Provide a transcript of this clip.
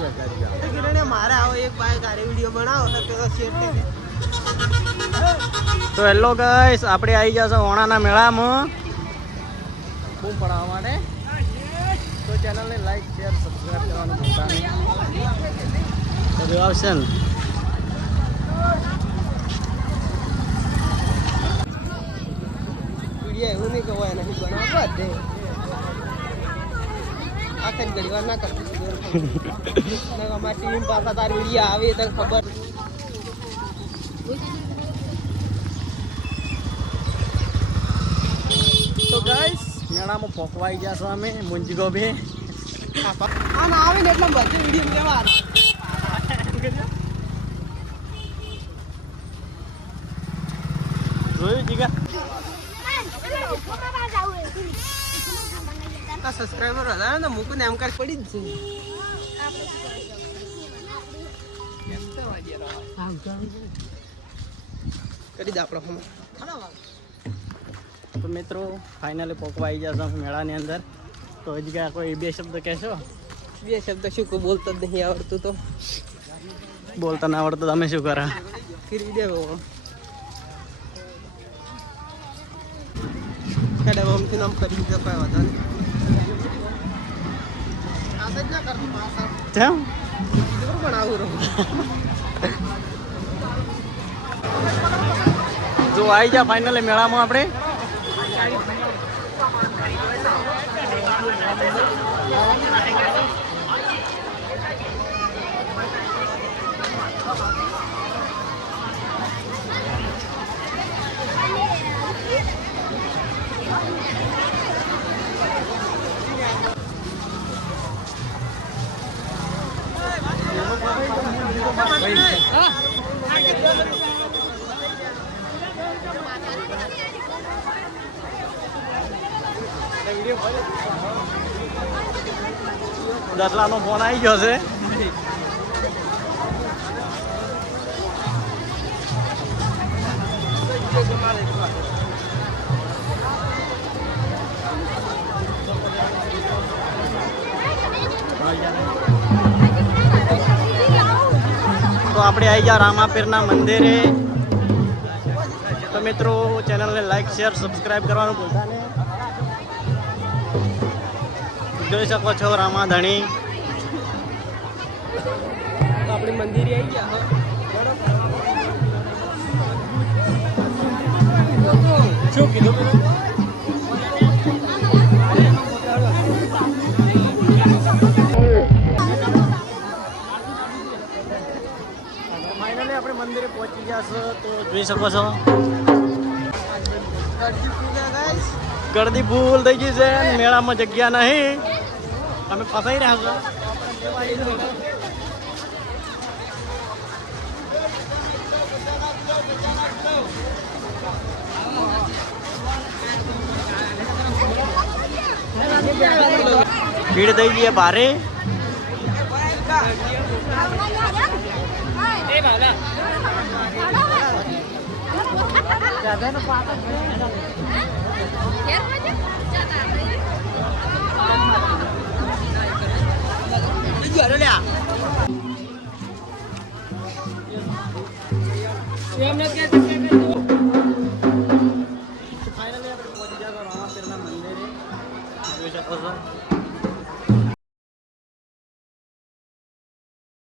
મારે આવો એક બાઈક આરે વિડીયો બનાવો તો શેર કરી. તો હેલો ગાઈસ, આપણે આવી જશે ઓણાના મેળામાં બૂમ પડાવવા માટે. તો ચેનલને લાઈક શેર સબસ્ક્રાઈબ કરવાનું ભૂલતા નહીં. તો આવશે ને વિડીયો એવું નહીં કહેવાય નથી બનાવવા દે આખા ઘડી વાર ના કરતી અમારી ટીમ પાછા તારી વિડીયો આવે તને ખબર. તો ગાઈસ મેળામાં પોકવાઈ ગયા છો અમે મુંજી ગોબે. આ ના આવે ને એટલે બધે વિડીયો લેવા જોયું જીગા આ સબસ્ક્રાઈબર હતા ને મૂકું એમ કાંઈ પડી જ છે કરી દે આપણો. તો મિત્રો ફાઇનલી પોકવાઈ ગયા છો મેળાની અંદર. તો હજી કાંઈ કોઈ બે શબ્દ કહેશો? બે શબ્દ શું કોઈ બોલતા જ નહીં આવડતું તો બોલતા ના આવડતું તમે શું કરા? ફીરવી દેવો આમથી નામ કરી દે કોઈ વાંધો નહીં. આસ જ ના કરતું પાછા કેમ પણ આવું રહું. જો આવી જા ફાઇનલી મેળામાં આપણે. દસલાનો ફોન આવી ગયો છે. તો આપણે આવી ગયા રામાપીરના મંદિરે. તો મિત્રો ચેનલને લાઈક શેર સબસ્ક્રાઈબ કરવાનું ભૂલતા નહીં. જોઈ શકો છો રામાધણી. આપણી મંદિરે આવી ગયા શું કીધું? ફાઇનલી આપણે મંદિરે પહોંચી ગયા છો. તો જોઈ શકો છો ગળદી ફૂલ થઈ ગઈ છે. મેળામાં જગ્યા નહીં, અમે ફસાઈ રહ્યા છો. ભીડ થઈ ગઈ ભારે. એમને કે